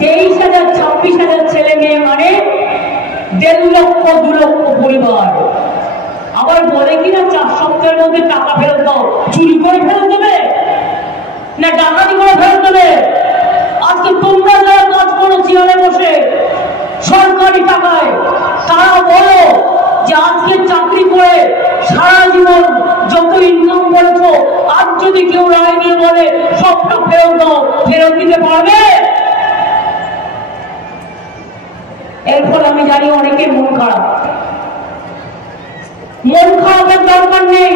23,000 26,000 ছেলে মেয়ে মানে 1.5 লক্ষ 2 লক্ষ পরিবার। আবার বলে কিনা 4 সপ্তাহের মধ্যে টাকা ফেরত দাও, চুরি করে ফেরত দেবে না ডাকাতি করে ফেরত দেবে? আজকে তোমরা যারা কাজ করো চেয়ারে বসে সরকারি টাকায়, তারা বলো যে আজকে চাকরি করে সারা জীবন যত ইনকাম করেছো আজ যদি কেউ রায় দিয়ে বলে সবটা ফেরত দাও, ফেরত দিতে পারবে? এরপর আমি জানি অনেকের মন খারাপ। মন খারাপের দরকার নেই,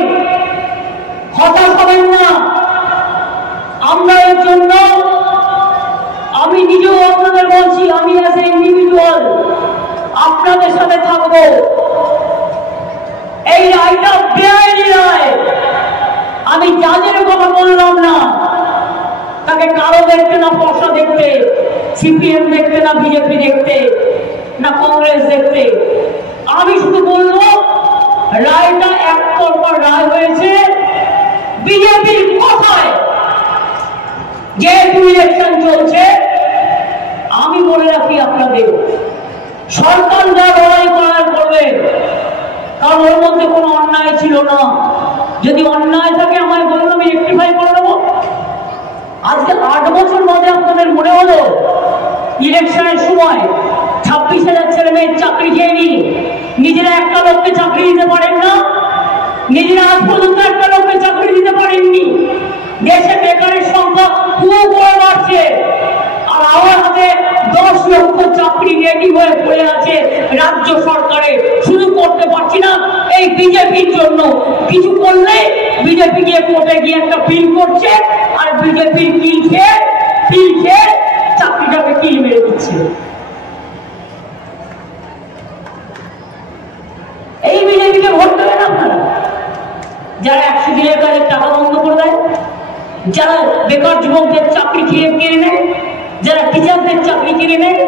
হতাশ হবেন না। আমরা এর জন্য, আমি নিজেও আপনাদের বলছি, আমি অ্যাজ এ ইন্ডিভিজুয়াল আপনাদের সাথে থাকবো। এই রায়টা বেআইনি রায়। আমি জাজের কথা বললাম না, তাকে কারো দেখতে না পয়সা দেখতে, সিপিএম দেখতে না বিজেপি দেখতে না কংগ্রেস দেখতে। আমি শুধু বলবো রায়টা একতরফা রায় হয়েছে বিজেপির কথায়। যেহেতু ইলেকশন চলছে, আমি বলে রাখি আপনাদের, সরকার যা লড়াই করার করবে, কারণ ওর মধ্যে কোনো অন্যায় ছিল না। যদি অন্যায় থাকে আমায় বলুন, আমি রেকটিফাই করে দেবো। আজকে 8 বছর বাদে আপনাদের মনে হলো ইলেকশনের সময় 26,000 ছেলে মেয়ের চাকরি খেয়ে নি, নিজেরা একটা লোককে চাকরি দিতে পারেন না, নিজেরা আজ পর্যন্ত একটা লোককে চাকরি দিতে পারেননি। দেশে বেকারের সংখ্যা খুব বড় বাড়ছে, আর আমার হাতে 10 লক্ষ চাকরি রেডি হয়ে পড়ে আছে রাজ্য সরকারে। শুধু করতে পারছি না এই বিজেপির জন্য। কিছু করলে বিজেপি গিয়ে কোর্টে গিয়ে একটা বিল করছে, আর বিজেপির বিল খেয়ে চাকরিটাকে কিল মেরে দিচ্ছে। এই বিজেপিকে ভোট দেবেন আপনারা, যারা 100 দিনের কাজের টাকা বন্ধ করে দেয়, যারা বেকার যুবকদের চাকরি কেড়ে নেয়, যারা টিচারদের চাকরি কেড়ে নেয়,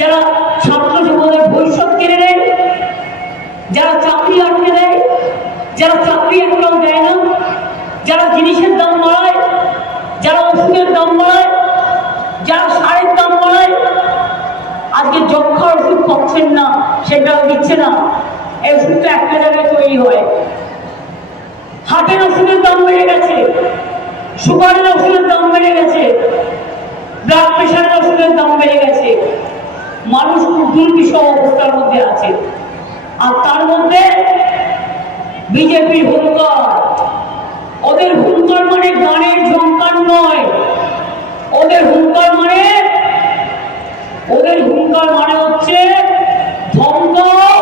যারা ছাত্র যুবকদের ভবিষ্যৎ কেড়ে নেয়, যারা চাকরি আটকে দেয়, যারা চাকরি একটাও দেয় না, যারা জিনিসের দাম বাড়ায়, যারা ওষুধের দাম বাড়ায়, যারা সারের দাম বাড়ায়। আজকে যক্ষার ওষুধ পাচ্ছেন না, সেটাও দিচ্ছে না। এই ওষুধটা একটা জায়গায় তৈরি হয়। হার্টের ওষুধের দাম বেড়ে গেছে, সুগারের ওষুধের দাম বেড়ে গেছে, ব্লাড প্রেশারের ওষুধের দাম বেড়ে গেছে। মানুষ খুব দুর্বিষহ অবস্থার মধ্যে আছে। আর তার মধ্যে বিজেপির হুঙ্কার। ওদের হুঙ্কার মানে গানের ঝঙ্কার নয়, ওদের হুঙ্কার মানে হচ্ছে ধমকাও,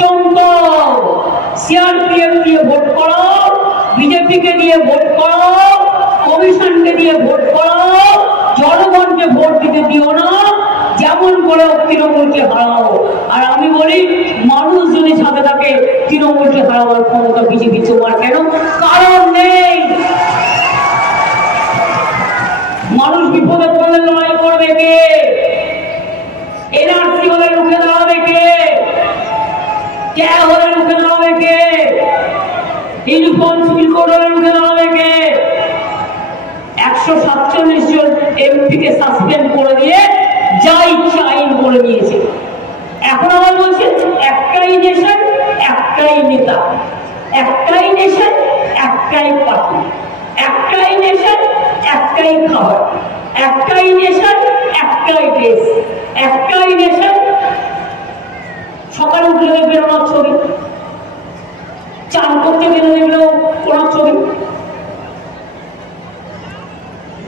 চমকাও। সিআরপিএফ দিয়ে ভোট করাও, বিজেপিকে দিয়ে ভোট করাও, কমিশনকে দিয়ে ভোট করাও, জনগণকে ভোট দিতে দিও না, যেমন করে তৃণমূলকে হারাও। আর আমি বলি, মানুষ যদি সাথে থাকে, তৃণমূলকে হারাবার ক্ষমতা বিজেপি তোমার কেন? কারণ নেই। মানুষ বিপদে পড়লে লড়াই করবে কে? এনআরসি হলে রুখে দাঁড়াবে কে? হলে রুখে দাঁড়াবে কে? ইউনিফর্ম সিভিল কোড হলে রুখে দাঁড়াবে কে? 147 জন এমপিকে সাসপেন্ড করে দিয়ে যা ইচ্ছা আইন করে নিয়েছে। এখন আবার বলছে একটাই নেশন, একটাই নেতা, একটাই নেশন, একটাই পার্টি, একটাই নেশন, একটাই খাবার, একটাই নেশন, একটাই দেশ, একটাই নেশন। সকালে উঠলে বেরোনোর ছবি, চান করতে বেরোলে ওনার ছবি,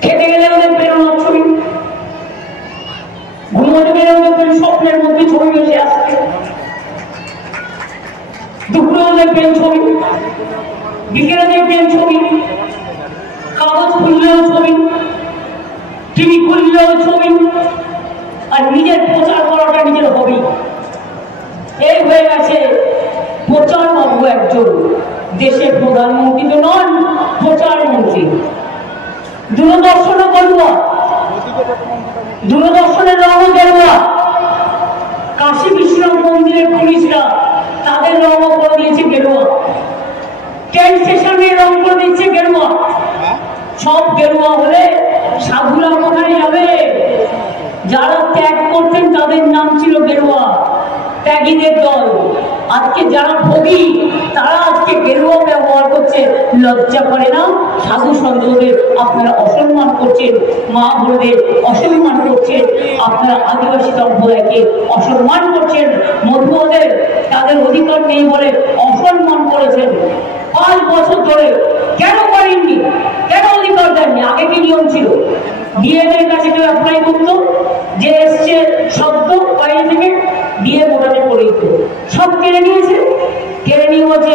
খেতে গেলে ওদের বেরোনোর ছবি, ঘুমোতে গেলে ওদের স্বপ্নের মধ্যে ছবি ভেসে আসছে, দুপুরেও দেখবেন ছবি, বিকেলে দেখবেন ছবি, কাগজ খুললেও ছবি, টিভি খুললেও ছবি। আর নিজের প্রচার করাটা নিজের হবি। এই হয়ে গেছে প্রচার বাবু একজন। দেশের প্রধানমন্ত্রী তো নন, প্রচারমন্ত্রী। দূরদর্শনও গেরুয়া, দূরদর্শনের রঙও গেরুয়া। কাশী বিশ্বনাথ মন্দিরের পুলিশরা তাদের রঙও করে দিয়েছে গেরুয়া, ট্রেন স্টেশনের রং করে দিচ্ছে গেরুয়া। সব গেরুয়া হলে সাধুরা কোথায় যাবে? যারা ত্যাগ করতেন তাদের নাম ছিল গেরুয়া, ত্যাগীদের দল। আজকে যারা ভোগী তারা আজকে গেরুয়া ব্যবহার করছে, লজ্জা করে না? সাধু সন্তদের আপনারা অসম্মান করছেন, মা বোনদের অসম্মান করছেন, আপনারা আদিবাসী সম্প্রদায়কে অসম্মান করছেন, মধুয়াদের তাদের অধিকার নেই বলে অসম্মান করেছেন। 5 বছর ধরে কেন করেননি? কেন অধিকার দেননি? আগে কি নিয়ম ছিল? ডিএম এর কাছে কেউ অ্যাপ্লাই করতো, যে এসছে শব্দ বাইরে থেকে দিয়ে মোটামুটি করে দিত, সব কেড়ে নিয়েছে। কেড়ে নিয়ে বলছে